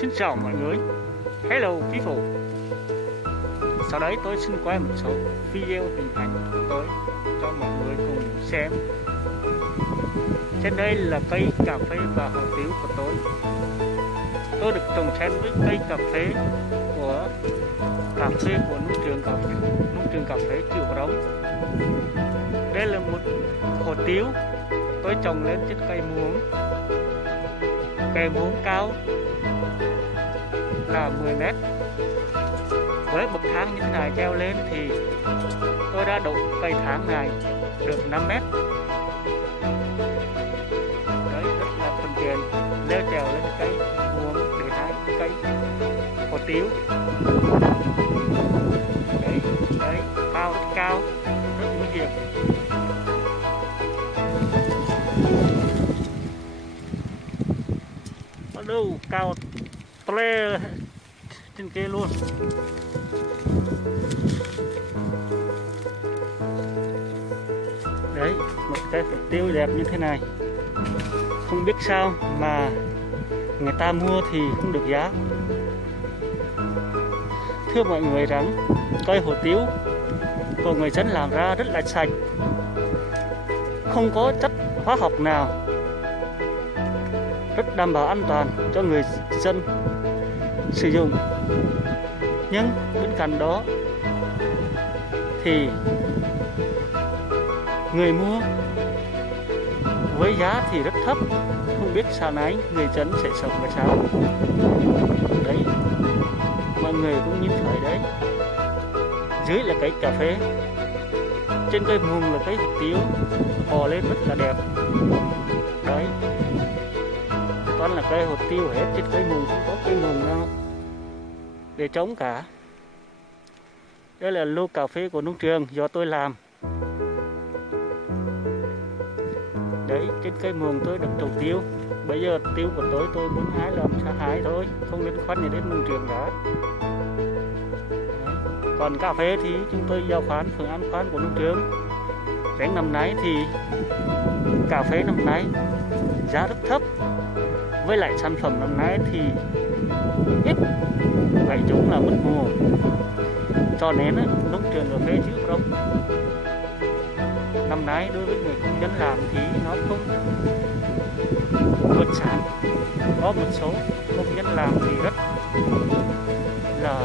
Xin chào mọi người, hello people. Sau đấy tôi xin quay một số video hình ảnh của tôi cho mọi người cùng xem. Trên đây là cây cà phê và hồ tiêu của tôi. Tôi được trồng xen với cây cà phê của nông trường cà phê Triệu Rống. Đây là một hồ tiêu tôi trồng lên trên cây muống. Cây muống cao là 10 mét. Với bậc thang như thế này treo lên thì tôi đã đổ cây thang này được 5 mét. Đấy, rất là thuận tiện leo trèo lên cây muống để hái cây hồ tiêu. Đấy, cao rất cao, rất nguy hiểm. Ở đâu cao tle trên kia luôn. Đấy, một cái hồ tiêu đẹp như thế này. Không biết sao mà người ta mua thì không được giá. Thưa mọi người rằng cây hồ tiêu của người dân làm ra rất là sạch, không có chất hóa học nào, rất đảm bảo an toàn cho người dân sử dụng. Nhưng bên cạnh đó thì người mua với giá thì rất thấp, không biết sau này người dân sẽ sống làm sao. Đấy, mọi người cũng nhìn thấy đấy, dưới là cây cà phê, trên cây muồng là cây hồ tiêu bò lên rất là đẹp. Đấy, toàn là cây hồ tiêu hết, trên cây muồng không có cây muồng nào để trống cả. Đây là lô cà phê của nông trường do tôi làm. Đấy, trên cây muồng tôi được trồng tiêu. Bây giờ tiêu của tôi muốn hái làm sao hái thôi, không liên quan gì đến nông trường cả. Đấy. Còn cà phê thì chúng tôi giao khoán phường An Khoán của nông trường. Đến năm nay thì cà phê năm nay giá rất thấp, với lại sản phẩm năm nay thì ít, vậy chúng là mất mùa. Cho nên nông trường cà phê Triệu Rống năm nay đối với người công nhân làm thì nó không vượt sản. Có một số công nhân làm thì rất là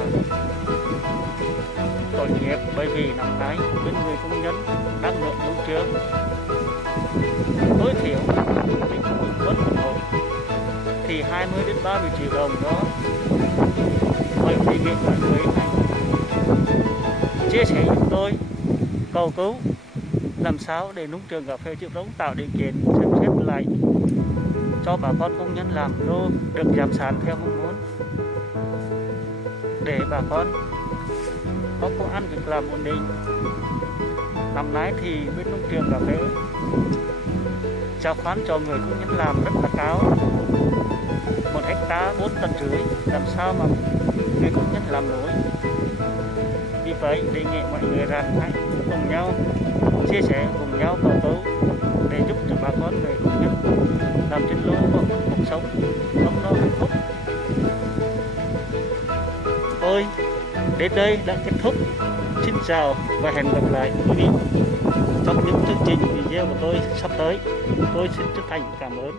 tội nghiệp, bởi vì năm nay bên người công nhân đang nợ nông trường tối thiểu thì cũng mất một hộ thì 20 đến 30 triệu đồng đó. Bởi vì việc mọi người này chia sẻ với tôi, cầu cứu làm sao để nông trường cà phê Triệu Rống tạo điều kiện xem xét lại cho bà con công nhân làm lô được giảm sản theo mong muốn, để bà con có công ăn việc làm ổn định. Năm nay thì bên nông trường cà phê giao khoán cho người công nhân làm rất là cao, 1 hectare 4,5 tấn, làm sao mà người công nhân làm nổi. Vì vậy đề nghị mọi người rằng hãy cùng nhau chia sẻ, cùng nhau cầu cứu để giúp cho bà con người công nhân làm trên lô có cuộc sống ấm no hạnh phúc. Tôi đến đây đã kết thúc. Xin chào và hẹn gặp lại quý vị trong những chương trình video của tôi sắp tới. Tôi xin chân thành cảm ơn.